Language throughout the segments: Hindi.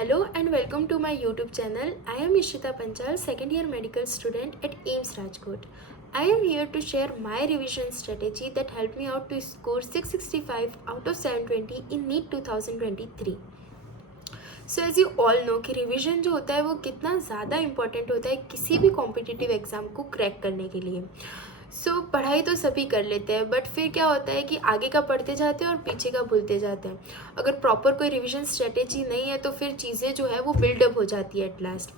Hello and welcome to my YouTube channel. I am Ishita Panchal, second year medical student at AIMS Rajkot. I am here to share my revision strategy that helped me out to score 665 out of 720 in NEET 2023. So as you all know कि रिवीजन जो होता है वो कितना ज़्यादा इम्पॉर्टेंट होता है किसी भी कॉम्पिटिटिव एग्ज़ाम को क्रैक करने के लिए। पढ़ाई तो सभी कर लेते हैं, बट फिर क्या होता है कि आगे का पढ़ते जाते हैं और पीछे का भूलते जाते हैं। अगर प्रॉपर कोई रिवीजन स्ट्रेटेजी नहीं है तो फिर चीज़ें जो है वो बिल्डअप हो जाती है at last.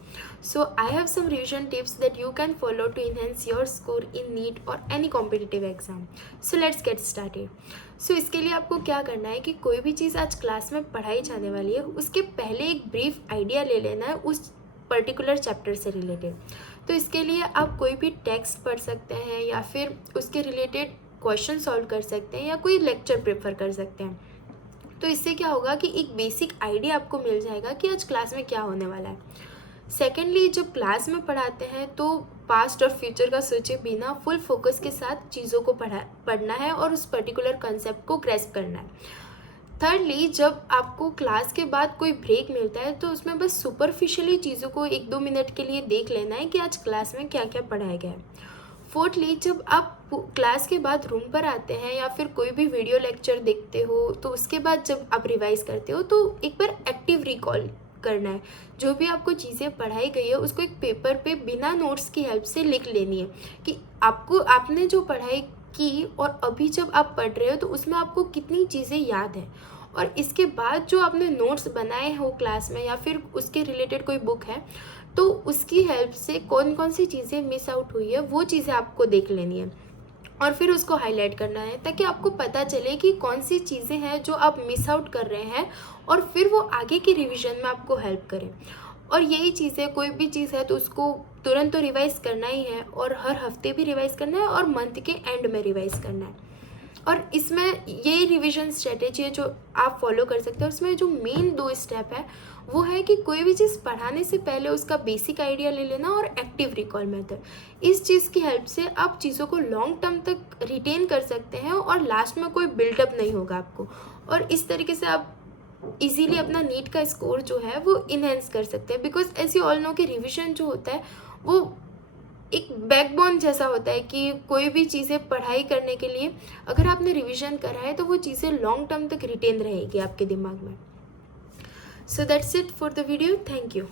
So I have some revision tips that you can follow to enhance your score in NEET और any competitive exam. So let's get started. इसके लिए आपको क्या करना है कि कोई भी चीज़ आज क्लास में पढ़ाई जाने वाली है उसके पहले एक ब्रीफ आइडिया ले लेना है उस पर्टिकुलर चैप्टर से रिलेटेड। तो इसके लिए आप कोई भी टेक्स्ट पढ़ सकते हैं या फिर उसके रिलेटेड क्वेश्चन सॉल्व कर सकते हैं या कोई लेक्चर प्रेफर कर सकते हैं। तो इससे क्या होगा कि एक बेसिक आइडिया आपको मिल जाएगा कि आज क्लास में क्या होने वाला है। सेकेंडली, जब क्लास में पढ़ाते हैं तो पास्ट और फ्यूचर का सोचे बिना फुल फोकस के साथ चीज़ों को पढ़ना है और उस पर्टिकुलर कंसेप्ट को ग्रैस्प करना है। थर्डली, जब आपको क्लास के बाद कोई ब्रेक मिलता है तो उसमें बस सुपरफिशियली चीज़ों को 1-2 मिनट के लिए देख लेना है कि आज क्लास में क्या क्या पढ़ाया गया है। फोर्थली, जब आप क्लास के बाद रूम पर आते हैं या फिर कोई भी वीडियो लेक्चर देखते हो तो उसके बाद जब आप रिवाइज करते हो तो एक बार एक्टिव रिकॉल करना है। जो भी आपको चीज़ें पढ़ाई गई है उसको एक पेपर पे बिना नोट्स की हेल्प से लिख लेनी है कि आपने जो पढ़ाई की और अभी जब आप पढ़ रहे हो तो उसमें आपको कितनी चीज़ें याद है। और इसके बाद जो आपने नोट्स बनाए हो क्लास में या फिर उसके रिलेटेड कोई बुक है तो उसकी हेल्प से कौन कौन सी चीज़ें मिस आउट हुई है वो चीज़ें आपको देख लेनी है और फिर उसको हाईलाइट करना है ताकि आपको पता चले कि कौन सी चीज़ें हैं जो आप मिस आउट कर रहे हैं और फिर वो आगे की रिवीजन में आपको हेल्प करें। और यही चीज़ें, कोई भी चीज़ है तो उसको तुरंत तो रिवाइज़ करना ही है और हर हफ्ते भी रिवाइज़ करना है और मंथ के एंड में रिवाइज़ करना है। और इसमें ये रिवीजन स्ट्रेटेजी है जो आप फॉलो कर सकते हो। उसमें जो मेन 2 स्टेप है वो है कि कोई भी चीज़ पढ़ाने से पहले उसका बेसिक आइडिया ले लेना और एक्टिव रिकॉल मेथड। इस चीज़ की हेल्प से आप चीज़ों को लॉन्ग टर्म तक रिटेन कर सकते हैं और लास्ट में कोई बिल्डअप नहीं होगा आपको। और इस तरीके से आप इजीली अपना नीट का स्कोर जो है वो इनहेंस कर सकते हैं। बिकॉज ऐसे ऑल नो कि रिविजन जो होता है वो एक बैकबोन जैसा होता है कि कोई भी चीज़ें पढ़ाई करने के लिए अगर आपने रिवीजन करा है तो वो चीज़ें लॉन्ग टर्म तक रिटेन रहेगी आपके दिमाग में। So that's it for the video. Thank you.